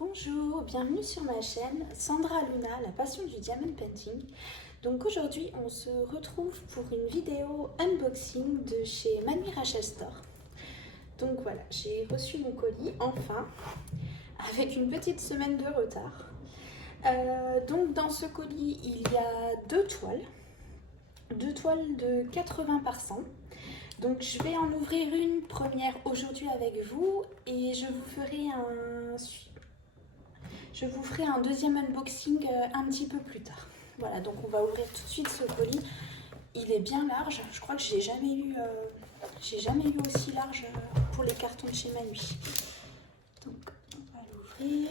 Bonjour, bienvenue sur ma chaîne Sandra Luna, la passion du diamond painting. Donc aujourd'hui on se retrouve pour une vidéo unboxing de chez Manu Rachel Store. Donc voilà, j'ai reçu mon colis enfin, avec une petite semaine de retard. Donc dans ce colis il y a deux toiles de 80 par 100. Donc je vais en ouvrir une première aujourd'hui avec vous et je vous ferai un deuxième unboxing un petit peu plus tard. Voilà, donc on va ouvrir tout de suite ce colis. Il est bien large, je crois que j'ai jamais eu aussi large pour les cartons de chez Manu. Donc on va l'ouvrir.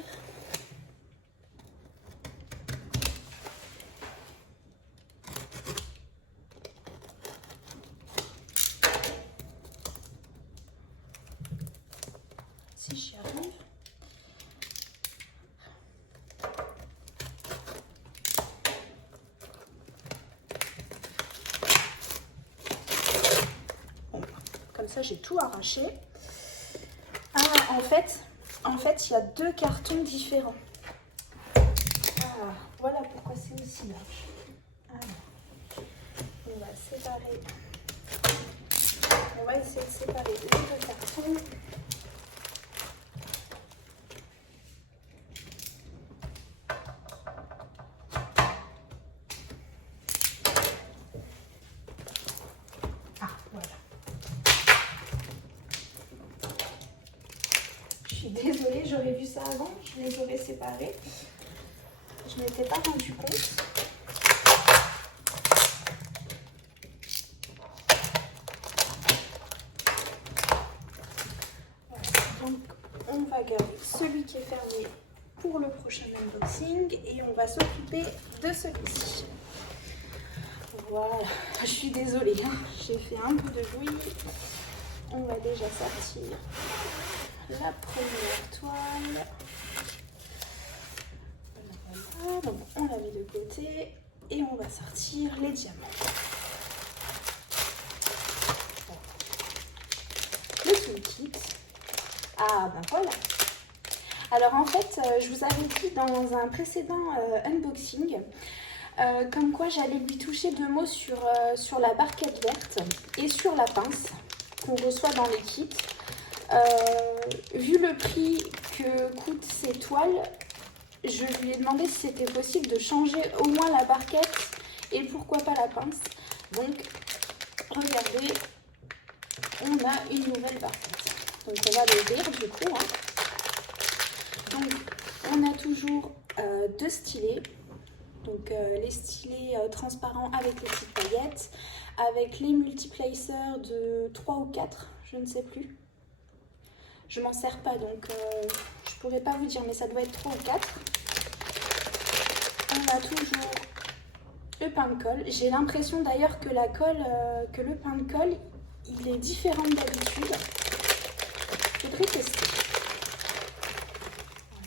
Si j'y arrive. Bon, comme ça j'ai tout arraché. Ah, en fait, il y a deux cartons différents. Ah, voilà pourquoi c'est aussi large. Alors, on va séparer. On va essayer de séparer les deux cartons. Je suis désolée, j'aurais vu ça avant, je les aurais séparés. Je ne m'étais pas rendu compte. Voilà. Donc on va garder celui qui est fermé pour le prochain unboxing et on va s'occuper de celui-ci. Voilà, je suis désolée, hein. J'ai fait un peu de bruit. On va déjà sortir la première toile. Voilà, donc on la met de côté et on va sortir les diamants. Le toolkit. Ah ben voilà. Alors en fait, je vous avais dit dans un précédent unboxing comme quoi j'allais lui toucher deux mots sur la barquette verte et sur la pince qu'on reçoit dans les kits. Vu le prix que coûtent ces toiles, je lui ai demandé si c'était possible de changer au moins la barquette et pourquoi pas la pince. Donc regardez, on a une nouvelle barquette. Donc on va l'ouvrir du coup. Donc on a toujours deux stylets. Donc les stylets transparents avec les petites paillettes, avec les multiplacers de 3 ou 4, je ne sais plus. Je m'en sers pas donc je pourrais pas vous dire, mais ça doit être 3 ou 4. On a toujours le pain de colle. J'ai l'impression d'ailleurs que le pain de colle, il est différent d'habitude. Je voudrais tester.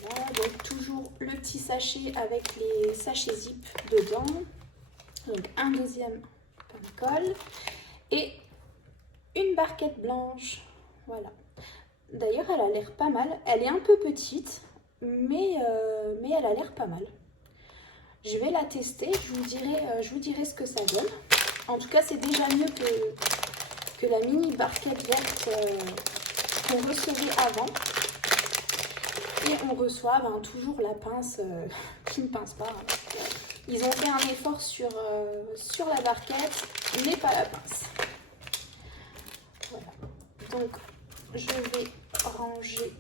Voilà, donc toujours le petit sachet avec les sachets zip dedans. Donc un deuxième pain de colle et une barquette blanche. Voilà. D'ailleurs, elle a l'air pas mal. Elle est un peu petite, mais elle a l'air pas mal. Je vais la tester, je vous dirai ce que ça donne. En tout cas, c'est déjà mieux que la mini barquette verte qu'on recevait avant. Et on reçoit toujours la pince qui ne pince pas. Ils ont fait un effort sur la barquette, mais pas la pince. Voilà. Donc, je vais ranger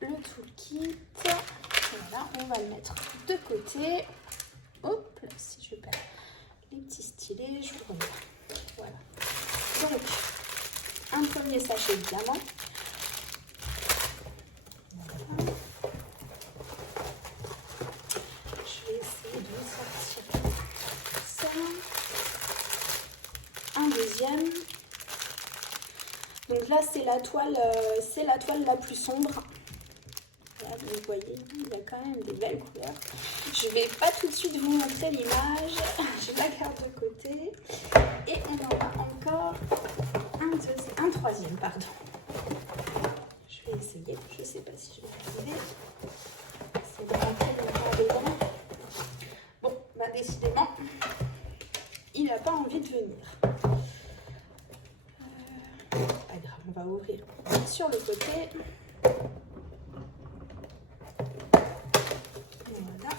le toolkit. Voilà, on va le mettre de côté. Hop, là, si je perds les petits stylets, je le remets. Voilà. Donc, un premier sachet de diamant. Voilà. Je vais essayer de sortir ça. Un deuxième. Donc là, c'est la toile la plus sombre. Voilà, donc vous voyez, il y a quand même des belles couleurs. Je ne vais pas tout de suite vous montrer l'image. Je la garde de côté. Et on en a encore un troisième, pardon. Je vais essayer. Je ne sais pas si je vais arriver. C'est de rentrer dedans. Bon, bah décidément, il n'a pas envie de venir. Pas grave, on va ouvrir sur le côté. Voilà.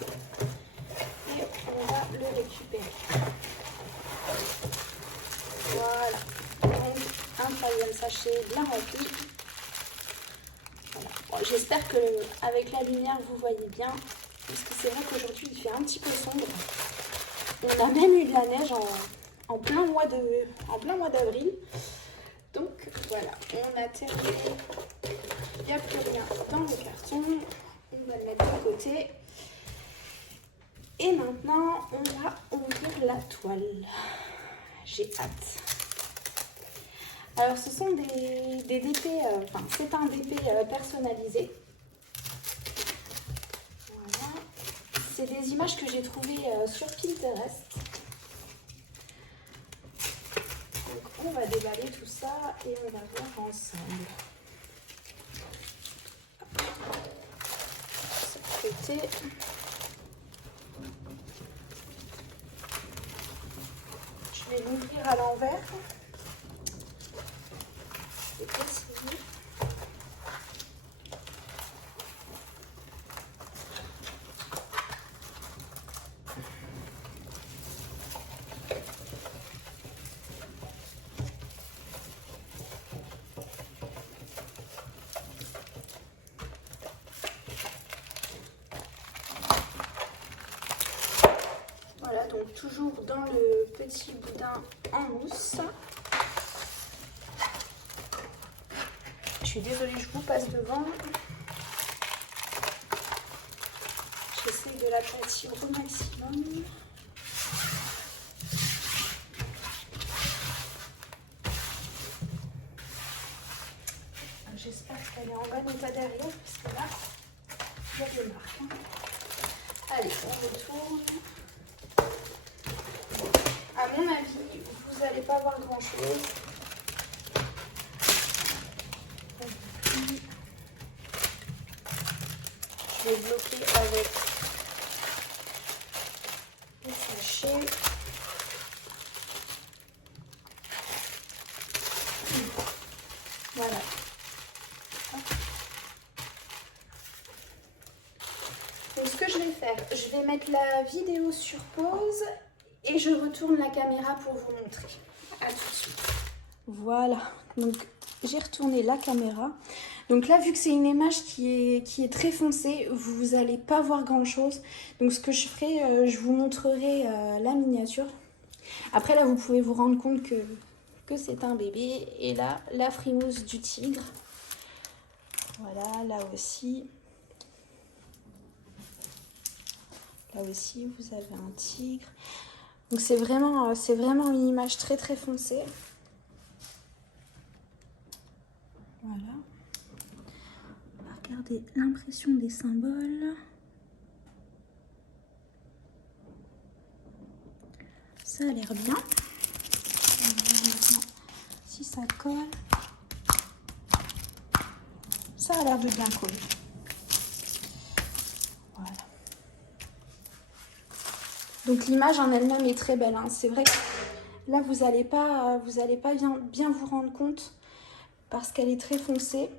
Et on va le récupérer. Voilà. Donc, un 3e sachet bien rempli. Voilà. Bon, j'espère que avec la lumière, vous voyez bien. Parce que c'est vrai qu'aujourd'hui, il fait un petit peu sombre. On a même eu de la neige en plein mois d'avril. Donc voilà, on a terminé. Il n'y a plus rien dans le carton. On va le mettre de côté. Et maintenant, on va ouvrir la toile. J'ai hâte. Alors, ce sont des DP, c'est un DP personnalisé. Voilà. C'est des images que j'ai trouvées sur Pinterest. Donc, on va déballer tout ça et on va voir ensemble. De ce côté. Je vais l'ouvrir à l'envers. Je vais essayer. Voilà, donc toujours dans le petit boudin en mousse. Je suis désolée, je vous passe devant. J'essaie de l'aplatir au maximum. J'espère qu'elle est en bon état derrière, parce que là, il y a des marques. Allez, on retourne. À mon avis, vous n'allez pas voir grand chose. Je vais bloquer avec le sachet. Voilà. Donc ce que je vais faire, je vais mettre la vidéo sur pause. Et je retourne la caméra pour vous montrer. À tout de suite. Voilà, donc j'ai retourné la caméra. Donc là, vu que c'est une image qui est très foncée, vous n'allez pas voir grand chose. Donc ce que je ferai, je vous montrerai la miniature. Après là, vous pouvez vous rendre compte que c'est un bébé. Et là, la frimousse du tigre. Voilà, là aussi. Là aussi, vous avez un tigre. Donc c'est vraiment une image très très foncée. Voilà. On va regarder l'impression des symboles. Ça a l'air bien. On va voir maintenant si ça colle. Ça a l'air de bien coller. Voilà. Donc l'image en elle-même est très belle. Hein. C'est vrai que là, vous n'allez pas bien vous rendre compte parce qu'elle est très foncée.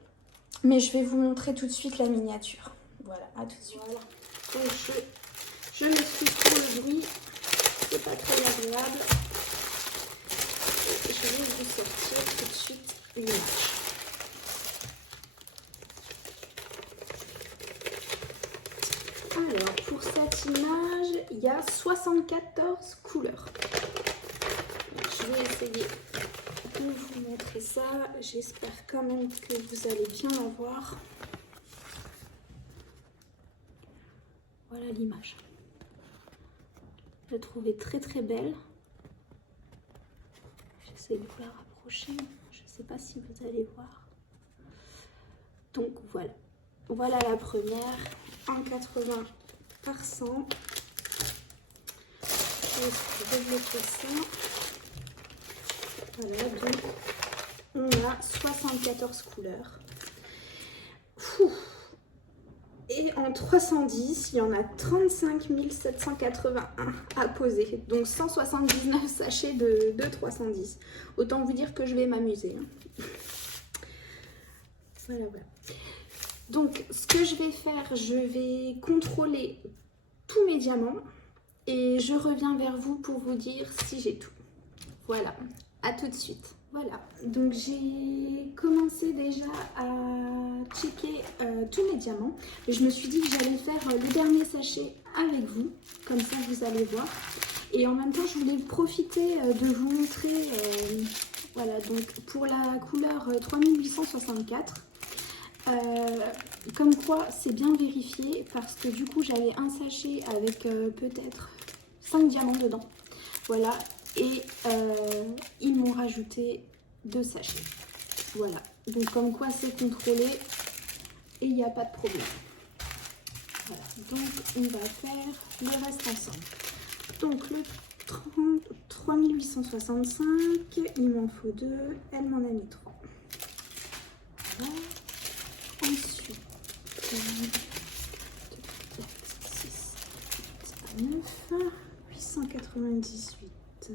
Mais je vais vous montrer tout de suite la miniature. Voilà, à tout de suite. Voilà. Donc je m'excuse pour le bruit. C'est pas très agréable. Et je vais vous sortir tout de suite l'image. Alors, pour cette image, il y a 74 couleurs. Je vais essayer de vous montrer ça. J'espère quand même que vous allez bien la voir. Voilà l'image. Je la trouvais très très belle. J'essaie de vous la rapprocher. Je ne sais pas si vous allez voir. Donc voilà. Voilà la première en 80 par 100. Je vais développer ça. Voilà, donc on a 74 couleurs. en 310, il y en a 35 781 à poser. Donc 179 sachets de 310. Autant vous dire que je vais m'amuser. Hein. Voilà. Donc ce que je vais faire, je vais contrôler tous mes diamants. Et je reviens vers vous pour vous dire si j'ai tout. Voilà, à tout de suite. Voilà, donc j'ai commencé déjà à checker tous mes diamants. Et je me suis dit que j'allais faire le dernier sachet avec vous. Comme ça, vous allez voir. Et en même temps, je voulais profiter de vous montrer, voilà, donc pour la couleur 3864. Comme quoi c'est bien vérifié parce que du coup j'avais un sachet avec peut-être 5 diamants dedans, voilà, et ils m'ont rajouté 2 sachets, voilà, donc comme quoi c'est contrôlé et il n'y a pas de problème. Voilà, donc on va faire le reste ensemble. Donc le 3865, il m'en faut 2, elle m'en a mis 3. Voilà. Ensuite, 9, 898.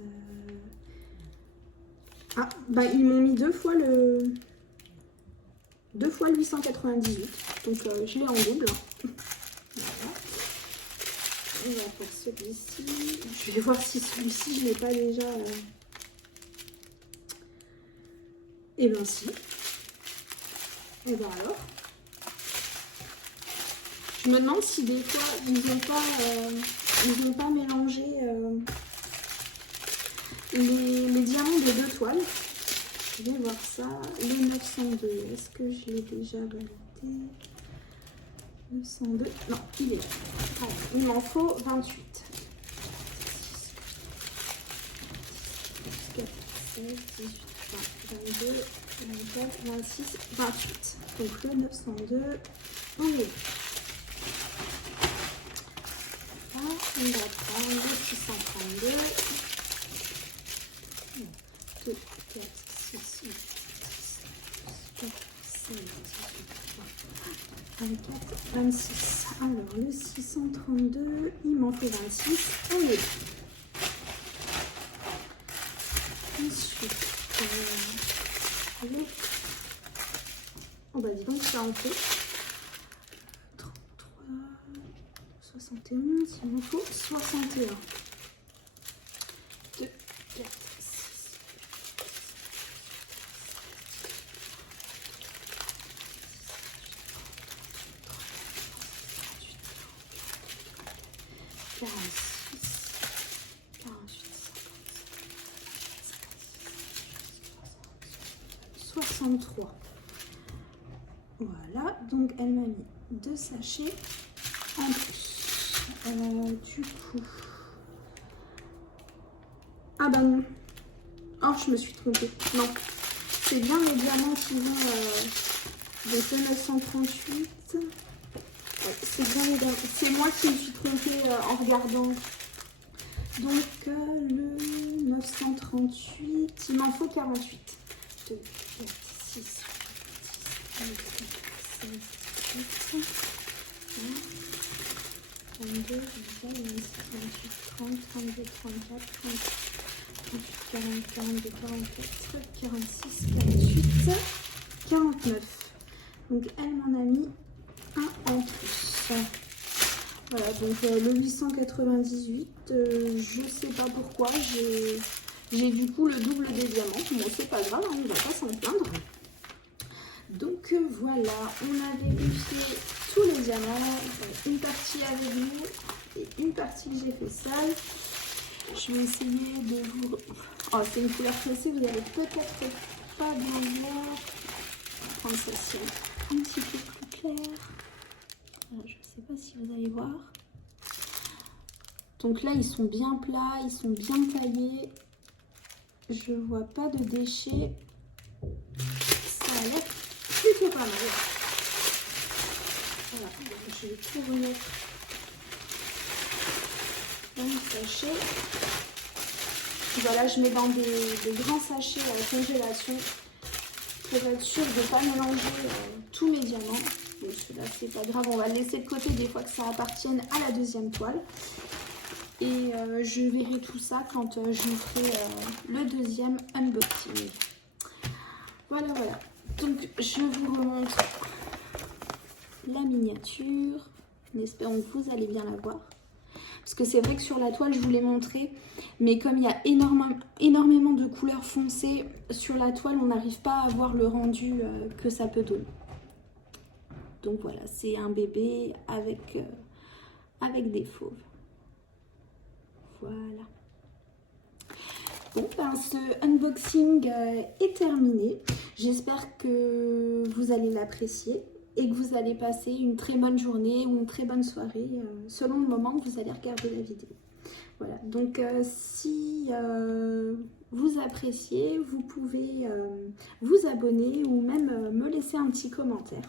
Ah, bah ils m'ont mis deux fois le 898. Donc je l'ai en double. Voilà. On va faire celui-ci. Je vais voir si celui-ci je l'ai pas déjà. Et ben si. Et ben alors. Je me demande si des fois ils n'ont pas mélangé les diamants de 2 toiles. Je vais voir ça. Le 902, est-ce que je l'ai déjà validé? 902, non, il est là. Alors, il m'en faut 28. 4, 16, 18, 20, 22, 24, 26, 28. Donc le 902, on est là. On va prendre le 632, 2, 4, 6, 8, 10, 4, 16, 18, 24, 26. Alors le 632, il m'en fait 26, on est là. Ensuite, on va dire donc ça en fait 33, 71, il me faut 61. 2, 4, 6. 63. Voilà, donc elle m'a mis 2 sachets en plus. Du coup... Ah bah non. Oh, je me suis trompée. Non. C'est bien les diamants qui vont... donc le 938. Ouais, c'est bien les diamants. C'est moi qui me suis trompée en regardant. Donc le 938, il m'en faut 48. 2, 4, 6, 8, 10, 16, 17, 22, 27, 26, 28, 30, 32, 34, 38, 40, 42, 44, 46, 48, 49. Donc elle m'en a mis un en plus. Voilà, donc le 898, je sais pas pourquoi, j'ai du coup le double des diamants. Bon, c'est pas grave, hein, on va pas s'en plaindre. Donc voilà, on a vérifié tous les diamants, une partie avec nous et une partie que j'ai fait seule. Je vais essayer de vous... Oh, c'est une couleur pressée, vous allez peut-être pas bien voir. Je vais prendre celle-ci un petit peu plus claire. Alors, je sais pas si vous allez voir. Donc là, ils sont bien plats, ils sont bien taillés. Je vois pas de déchets. Ça a l'air plutôt pas mal. Voilà, donc je vais tout remettre dans le sachet. Voilà, je mets dans des grands sachets à congélation pour être sûre de ne pas mélanger tous mes diamants. Bon, celui-là, c'est pas grave, on va le laisser de côté des fois que ça appartienne à la deuxième toile. Et je verrai tout ça quand je vous ferai le deuxième unboxing. Voilà, voilà. Donc, je vous remontre la miniature, en espérant que vous allez bien la voir. Parce que c'est vrai que sur la toile, je vous l'ai montré, mais comme il y a énormément de couleurs foncées sur la toile, on n'arrive pas à voir le rendu que ça peut donner. Donc voilà, c'est un bébé avec des fauves. Voilà. Bon, ben, ce unboxing est terminé. J'espère que vous allez l'apprécier et que vous allez passer une très bonne journée ou une très bonne soirée selon le moment que vous allez regarder la vidéo. Voilà, donc si vous appréciez, vous pouvez vous abonner ou même me laisser un petit commentaire.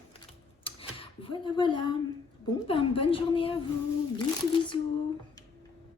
Voilà, voilà. Bon, ben, bonne journée à vous. Bisous, bisous.